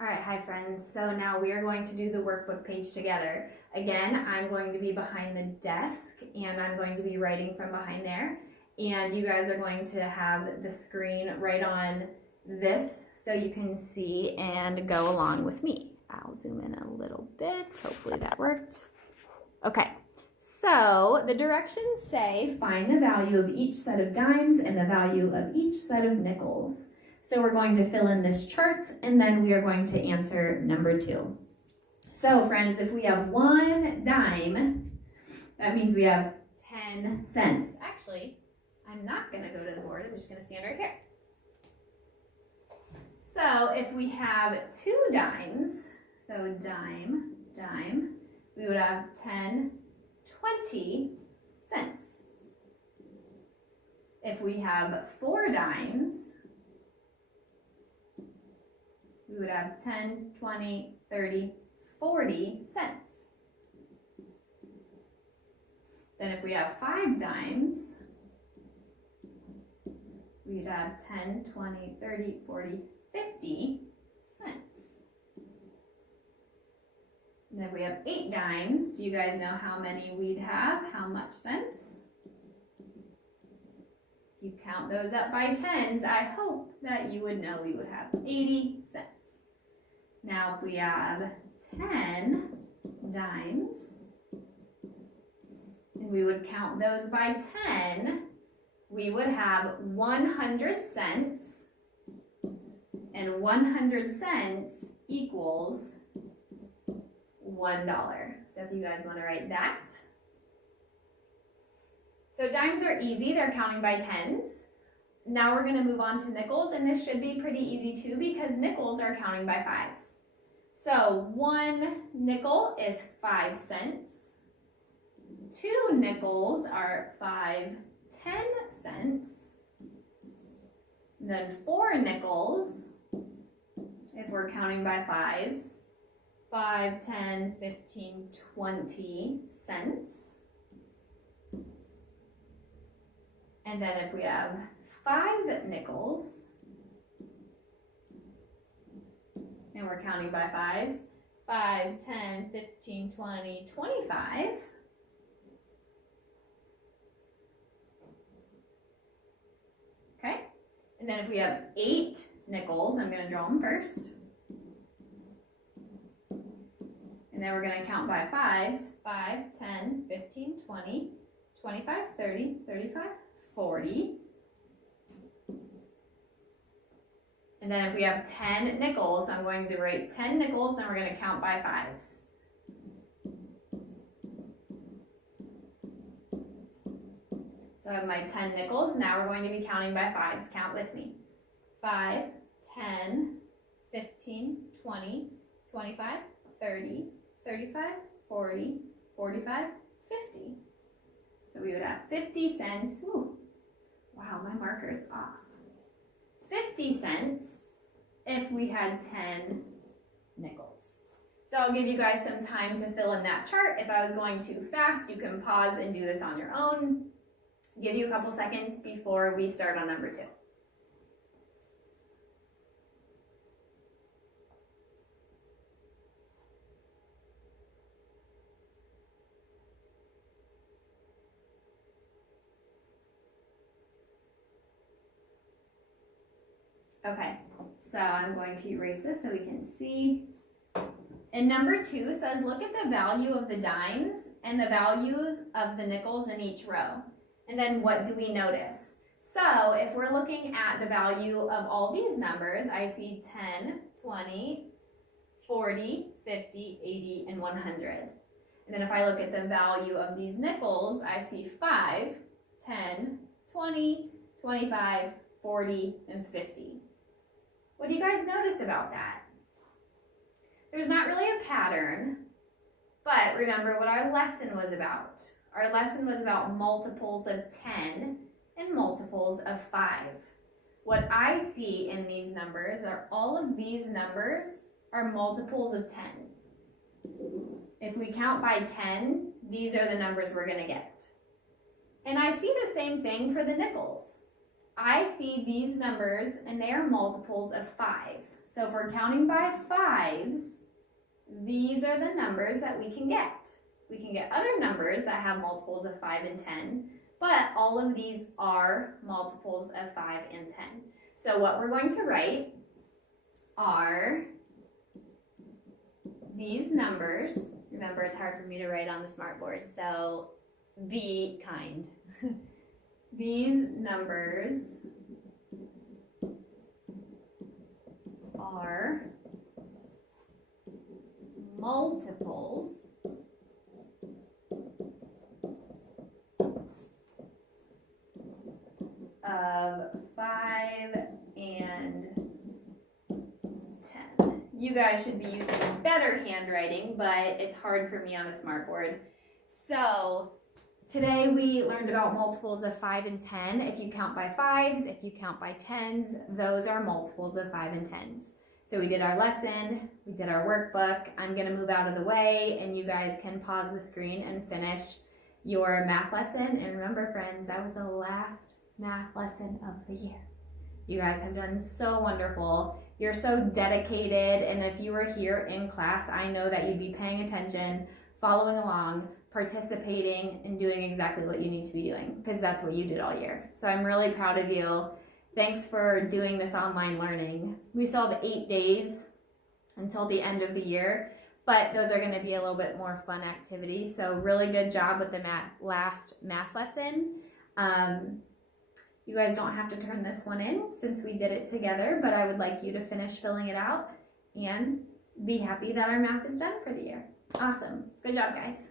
All right, hi friends. So now we are going to do the workbook page together. Again, I'm going to be behind the desk and I'm going to be writing from behind there. And you guys are going to have the screen right on this so you can see and go along with me. I'll zoom in a little bit. Hopefully that worked. Okay, so the directions say find the value of each set of dimes and the value of each set of nickels. So we're going to fill in this chart and then we are going to answer number 2. So friends, if we have 1 dime, that means we have 10 cents. Actually, I'm not going to go to the board. I'm just going to stand right here. So if we have 2 dimes, so dime, we would have 10, 20 cents. If we have 4 dimes, we would have 10, 20, 30, 40 cents. Then if we have 5 dimes, we would have 10, 20, 30, 40, 50 cents. And then if we have 8 dimes, do you guys know how many we'd have? How much cents? If you count those up by tens, I hope that you would know we would have 80 cents. Now if we have 10 dimes, and we would count those by 10, we would have 100 cents, and 100 cents equals $1. So if you guys want to write that. So dimes are easy, they're counting by tens. Now we're going to move on to nickels, and this should be pretty easy too because nickels are counting by 5s. So 1 nickel is 5 cents. 2 nickels are 5 10 cents. And then 4 nickels, if we're counting by 5s, 5, 10, 15, 20 cents. And then if we have 5 nickels, and we're counting by 5s, 5, 10, 15, 20, 25. Okay, and then if we have 8 nickels, I'm going to draw them first. And then we're going to count by 5s, 5, 10, 15, 20, 25, 30, 35, 40. And then if we have 10 nickels, I'm going to write 10 nickels, then we're going to count by 5s. So I have my 10 nickels. Now we're going to be counting by 5s. Count with me. 5, 10, 15, 20, 25, 30, 35, 40, 45, 50. So we would have 50 cents. Ooh, wow, my marker is off. 50 cents if we had 10 nickels. So I'll give you guys some time to fill in that chart. If I was going too fast, you can pause and do this on your own. Give you a couple seconds before we start on number 2. Okay, so I'm going to erase this so we can see. And number 2 says look at the value of the dimes and the values of the nickels in each row. And then what do we notice? So if we're looking at the value of all these numbers, I see 10, 20, 40, 50, 80, and 100. And then if I look at the value of these nickels, I see 5, 10, 20, 25, 40, and 50. What do you guys notice about that? There's not really a pattern, but remember what our lesson was about. Our lesson was about multiples of 10 and multiples of 5. What I see in these numbers are all of these numbers are multiples of 10. If we count by 10, these are the numbers we're going to get. And I see the same thing for the nickels. I see these numbers and they are multiples of 5. So if we're counting by fives, these are the numbers that we can get. We can get other numbers that have multiples of 5 and 10, but all of these are multiples of 5 and 10. So what we're going to write are these numbers. Remember, it's hard for me to write on the smartboard, so be kind. These numbers are multiples of 5 and 10. You guys should be using better handwriting, but it's hard for me on a smartboard. So today we learned about multiples of 5 and 10. If you count by fives, if you count by tens, those are multiples of 5 and 10s. So we did our lesson, we did our workbook. I'm gonna move out of the way and you guys can pause the screen and finish your math lesson. And remember, friends, that was the last math lesson of the year. You guys have done so wonderful. You're so dedicated, and if you were here in class, I know that you'd be paying attention, following along, participating, and doing exactly what you need to be doing, because that's what you did all year. So I'm really proud of you. Thanks for doing this online learning. We still have 8 days until the end of the year, but those are going to be a little bit more fun activities. So really good job with the last math lesson. You guys don't have to turn this one in since we did it together, but I would like you to finish filling it out and be happy that our math is done for the year. Awesome. Good job, guys.